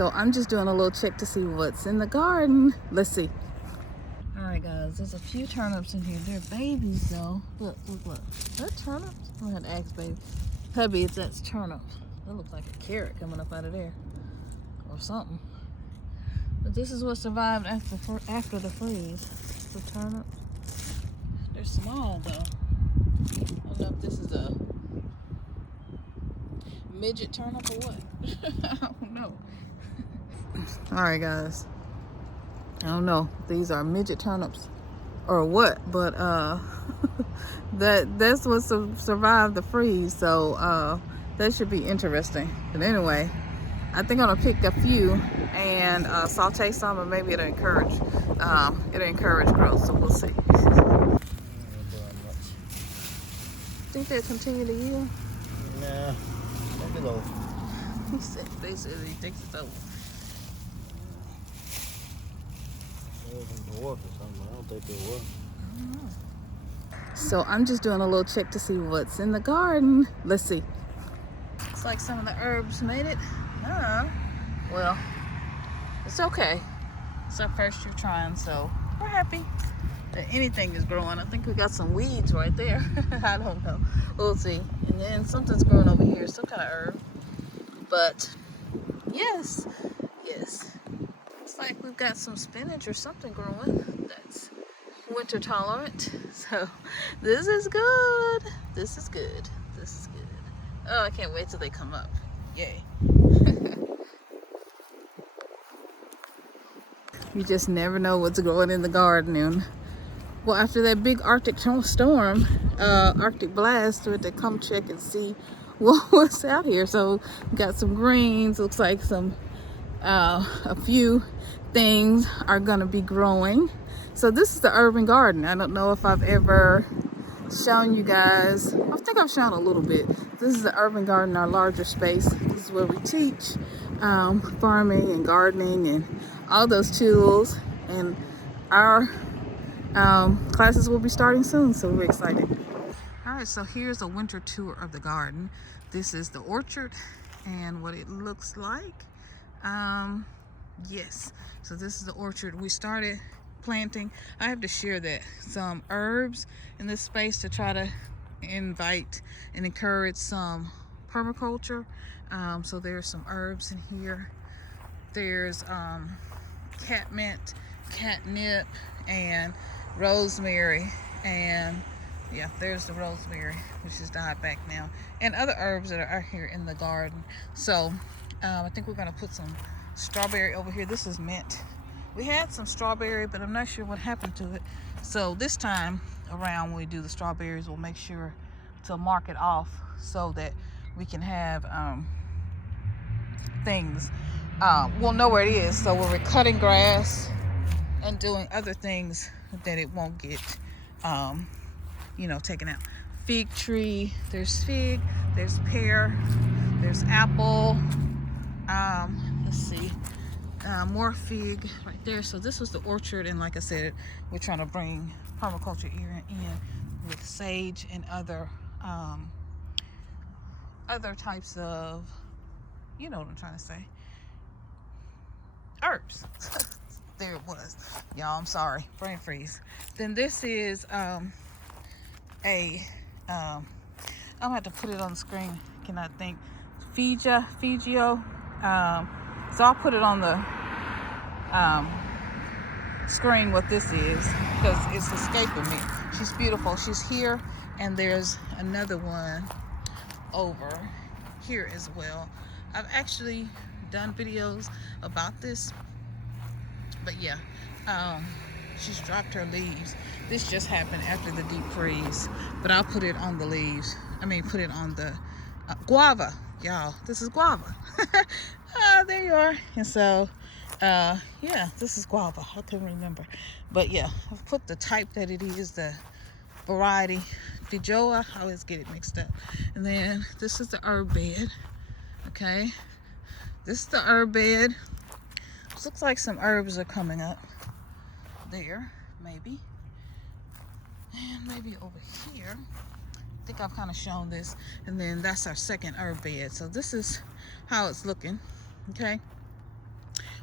So I'm just doing a little check to see what's in the garden. Let's see. All right, guys, there's a few turnips in here. They're babies, though. Look. Is that turnips? I'm gonna ask baby. Hubby, if that's turnips. That looks like a carrot coming up out of there, or something. But this is what survived after the freeze. The turnips. They're small, though. I don't know if this is a midget turnip or what. I don't know. All right, guys. I don't know if these are midget turnips or what, but that's what survived the freeze. So that should be interesting. But anyway, I think I'm gonna pick a few and saute some, and maybe it'll encourage growth. So we'll see. Think they'll continue to yield? Nah, maybe they'll. They said he thinks it's over. Dwarf or something. I don't think they will. So I'm just doing a little check to see what's in the garden. Let's see. Looks like some of the herbs made it. Well, it's okay. It's our first year trying, so we're happy that anything is growing. I think we got some weeds right there. I don't know. We'll see. And then something's growing over here, some kind of herb. But yes. Looks like we've got some spinach or something growing that's winter tolerant. So this is good. This is good. Oh, I can't wait till they come up. Yay. You just never know what's growing in the garden. And well, after that big Arctic storm, Arctic blast, we had to come check and see what's out here. So we got some greens. Looks like some a few things are gonna be growing. So this is the urban garden. I don't know if I've ever shown you guys. I think I've shown a little bit. This is the urban garden, our larger space. This is where we teach farming and gardening and all those tools. And our classes will be starting soon, so we're excited. All right, so here's a winter tour of the garden. This is the orchard and what it looks like. Yes, so this is the orchard. We started planting. I have to share that some herbs in this space to try to invite and encourage some permaculture. So there's some herbs in here. There's catmint, catnip, and rosemary. And yeah, there's the rosemary, which has died back now, and other herbs that are here in the garden. So I think we're gonna put some strawberry over here. This is mint. We had some strawberry, but I'm not sure what happened to it. So this time around when we do the strawberries, we'll make sure to mark it off so that we can have things. We'll know where it is. So when we're cutting grass and doing other things, that it won't get taken out. Fig tree, there's fig, there's pear, there's apple. Let's see, more fig right there. So this was the orchard, and like I said, we're trying to bring permaculture in with sage and other types of, you know what I'm trying to say, herbs. There it was, y'all. I'm sorry, brain freeze. Then this is I'm gonna have to put it on the screen. Cannot think. Figio. So I'll put it on the screen what this is, because it's escaping me. She's beautiful. She's here, and there's another one over here as well. I've actually done videos about this, but yeah, she's dropped her leaves. This just happened after the deep freeze, but I'll put it on the leaves. Put it on the guava, y'all. This is guava. There you are. And so yeah, this is guava. I couldn't remember, but yeah, I've put the type that it is, the variety. Fijoa, I always get it mixed up. And then this is the herb bed. Okay, this is the herb bed. This looks like some herbs are coming up there, maybe, and maybe over here. I think I've kind of shown this. And then that's our second herb bed. So this is how it's looking. Okay,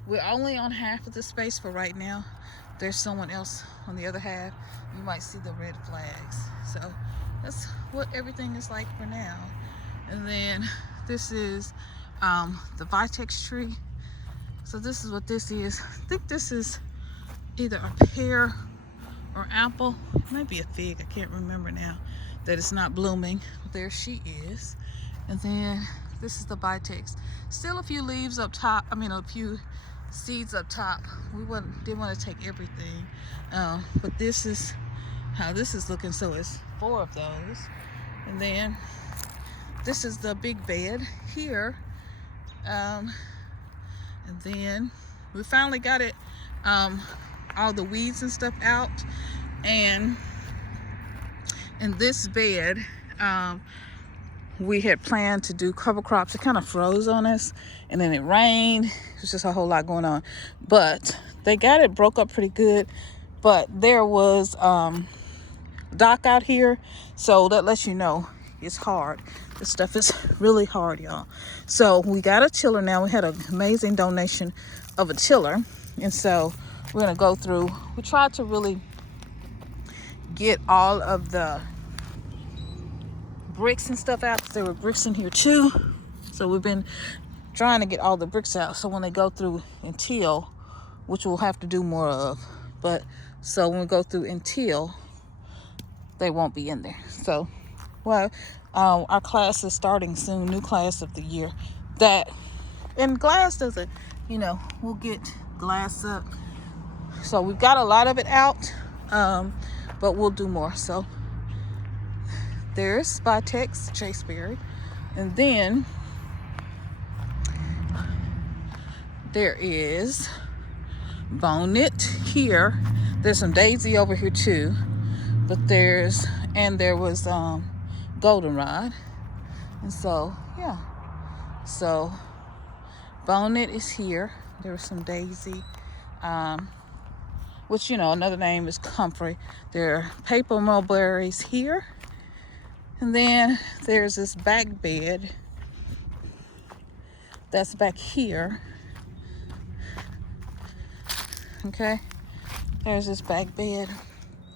We're only on half of the space for right now. There's someone else on the other half. You might see the red flags. So that's what everything is like for now. And then this is the Vitex tree. So this is what this is. I think this is either a pear or apple. It might be a fig. I can't remember now that it's not blooming. There she is. And then this is the Vitex. Still a few leaves up top. I mean, a few seeds up top. We didn't want to take everything. But this is how this is looking. So it's 4 of those. And then this is the big bed here. And then we finally got it, all the weeds and stuff out. And in this bed, we had planned to do cover crops. It kind of froze on us, and then it rained. It was just a whole lot going on. But they got it broke up pretty good. But there was dock out here, so that lets you know it's hard. This stuff is really hard, y'all. So we got a tiller now. We had an amazing donation of a tiller, and so we're gonna go through. We tried to really get all of the bricks and stuff out. There were bricks in here too, so we've been trying to get all the bricks out, so when they go through and till, which we'll have to do more of, but so when we go through and till, they won't be in there. So well, our class is starting soon, new class of the year. And glass doesn't, we'll get glass up. So we've got a lot of it out, but we'll do more. So there's Vitex, chaseberry, and then there is bonnet here. There's some daisy over here too, but there was goldenrod, and so yeah. So bonnet is here. There was some daisy, which another name is comfrey. There are paper mulberries here. And then there's this back bed that's back here. Okay, there's this back bed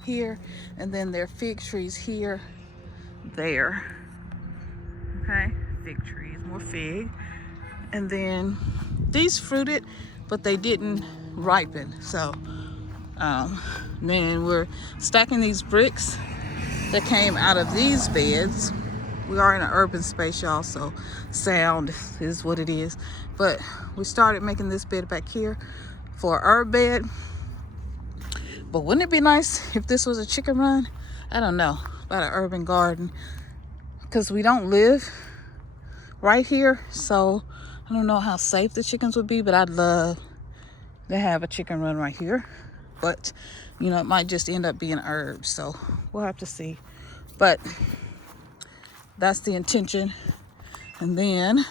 here, and then there are fig trees here, there. Okay, fig trees, more fig. And then these fruited, but they didn't ripen. So then we're stacking these bricks that came out of these beds. We are in an urban space, y'all, so sound is what it is. But we started making this bed back here for an herb bed. But wouldn't it be nice if this was a chicken run? I don't know about an urban garden, because we don't live right here, so I don't know how safe the chickens would be, but I'd love to have a chicken run right here. But it might just end up being herbs, so we'll have to see. But that's the intention. And then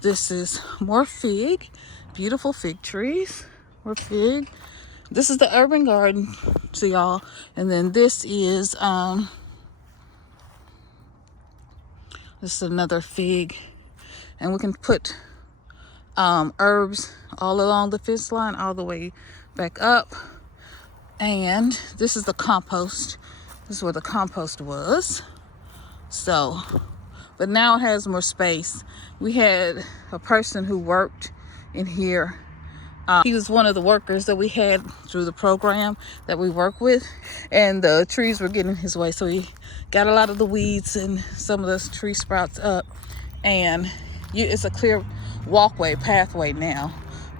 this is more fig, beautiful fig trees, more fig. This is the urban garden, so y'all. And then this is another fig, and we can put herbs all along the fence line, all the way back up. And this is the compost. This is where the compost was. So, but now it has more space. We had a person who worked in here. He was one of the workers that we had through the program that we work with, and the trees were getting in his way. So he got a lot of the weeds and some of those tree sprouts up, and it's a clear pathway now.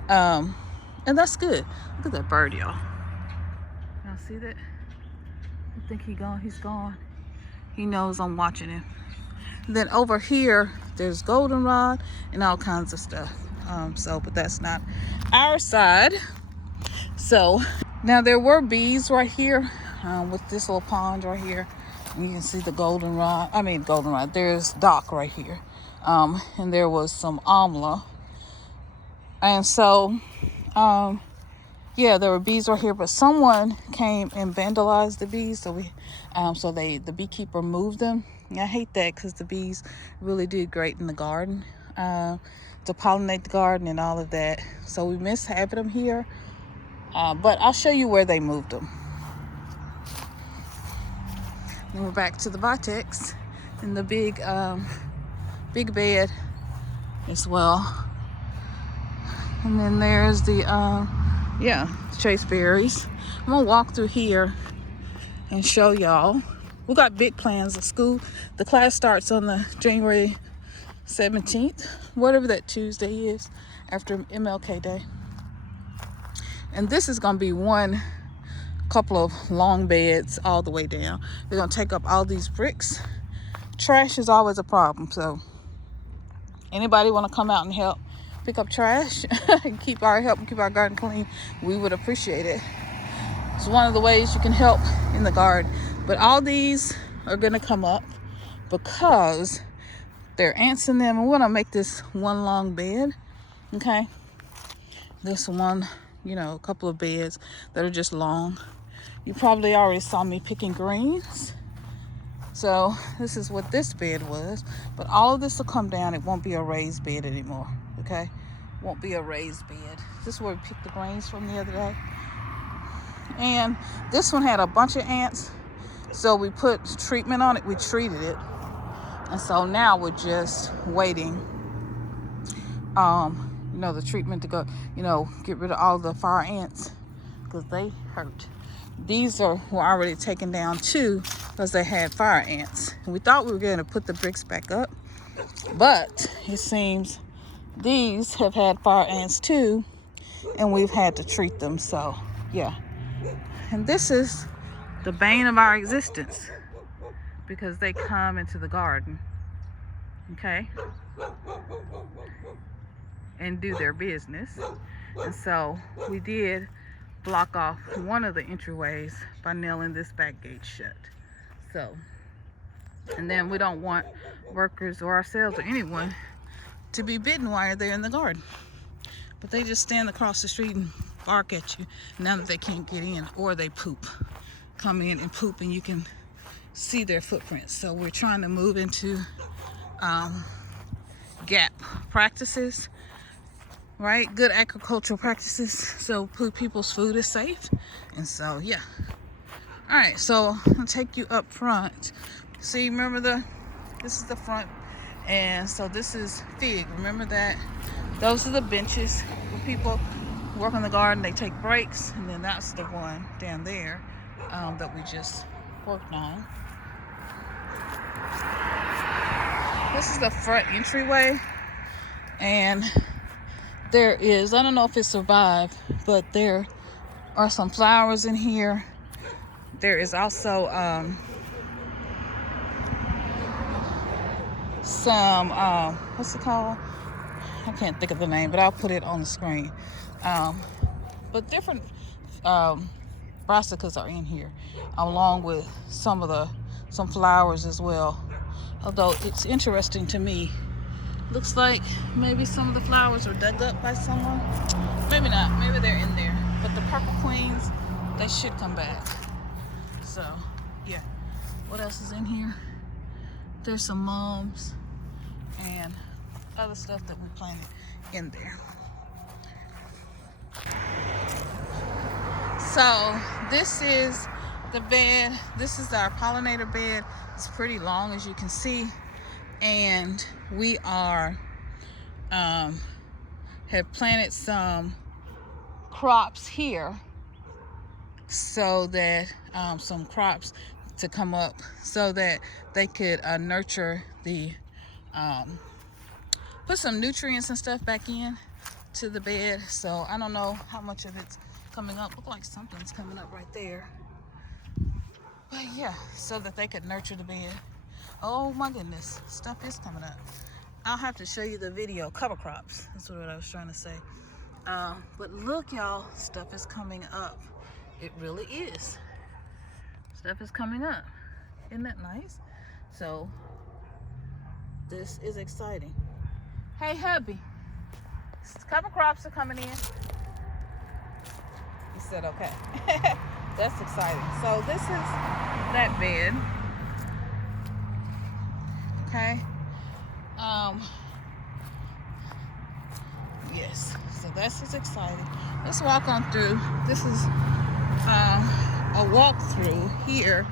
And that's good. Look at that bird, y'all. Y'all see that? I think he's gone. He knows I'm watching him. Then over here, there's goldenrod and all kinds of stuff. But that's not our side. So now there were bees right here with this little pond right here. And you can see the goldenrod. There's dock right here. And there was some amla. And so, there were bees right here, but someone came and vandalized the bees. So the beekeeper moved them. And I hate that, because the bees really did great in the garden, to pollinate the garden and all of that. So so we miss having them here. But I'll show you where they moved them. Then we're back to the Vortex in the big bed as well. And then there's the Chase berries. I'm gonna walk through here and show y'all. We got big plans of school. The class starts on the January 17th, whatever that Tuesday is, after MLK Day. And this is gonna be one couple of long beds all the way down. We're gonna take up all these bricks. Trash is always a problem, so anybody want to come out and help pick up trash and keep our garden clean, we would appreciate it. It's one of the ways you can help in the garden. But all these are gonna come up because there are ants in them, and we're gonna make this one long bed. Okay, this one, a couple of beds that are just long. You probably already saw me picking greens. So this is what this bed was, but all of this will come down. It won't be a raised bed anymore, okay? Won't be a raised bed. This is where we picked the greens from the other day. And this one had a bunch of ants, so we put treatment on it. We treated it. And so now we're just waiting, the treatment to go, get rid of all the fire ants because they hurt. These were already taken down too because they had fire ants. And we thought we were going to put the bricks back up, but it seems these have had fire ants too, and we've had to treat them. So yeah, and this is the bane of our existence because they come into the garden, okay, and do their business. And so we did block off one of the entryways by nailing this back gate shut. So, and then we don't want workers or ourselves or anyone to be bitten while they're in the garden. But they just stand across the street and bark at you now that they can't get in, or they come in and poop, and you can see their footprints. So we're trying to move into GAP practices, right? Good agricultural practices, so people's food is safe. And so yeah, all right, so I'll take you up front. See, remember this is the front, and so this is Fig. Remember that? Those are the benches where people work in the garden. They take breaks, and then that's the one down there that we just worked on. This is the front entryway, and there is, I don't know if it survived, but there are some flowers in here. There is also some, what's it called? I can't think of the name, but I'll put it on the screen. But different brassicas are in here, along with some flowers as well. Although it's interesting to me, looks like maybe some of the flowers are dug up by someone. Maybe not, maybe they're in there. But the purple queens, they should come back. So yeah, what else is in here? There's some mums and other stuff that we planted in there. So this is the bed. This is our pollinator bed. It's pretty long, as you can see, and we are have planted some crops here so that some crops to come up so that they could nurture the put some nutrients and stuff back in to the bed. So I don't know how much of it's coming up. Look like something's coming up right there. But yeah, so that they could nurture the bed. Oh my goodness, stuff is coming up. I'll have to show you the video. Cover crops, that's what I was trying to say. But look, y'all, stuff is coming up. It really is. Stuff is coming up. Isn't that nice? So this is exciting. Hey hubby, cover crops are coming in. He said okay. That's exciting. So this is that bed. Okay. Yes. So this is exciting. Let's walk on through. This is a walkthrough here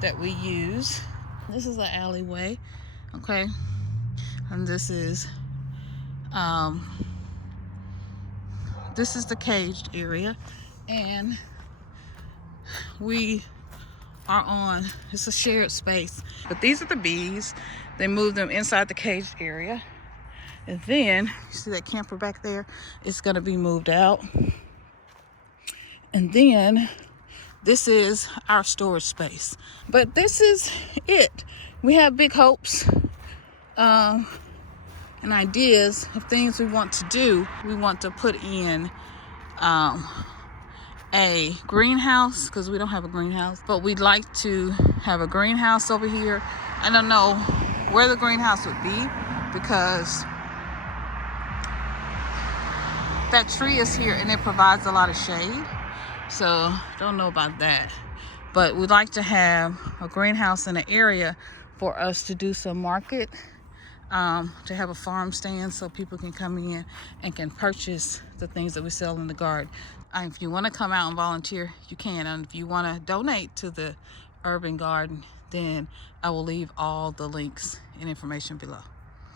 that we use. This is an alleyway, okay, and this is the caged area, and we are on, it's a shared space, but these are the bees. They move them inside the caged area, and then you see that camper back there, it's going to be moved out. And then this is our storage space. But this is it. We have big hopes and ideas of things we want to do. We want to put in a greenhouse, because we don't have a greenhouse, but we'd like to have a greenhouse over here. I don't know where the greenhouse would be, because that tree is here and it provides a lot of shade, so don't know about that. But we'd like to have a greenhouse in an area for us to do some market, to have a farm stand so people can come in and can purchase the things that we sell in the garden. If you want to come out and volunteer, you can. And if you want to donate to the urban garden, then I will leave all the links and information below.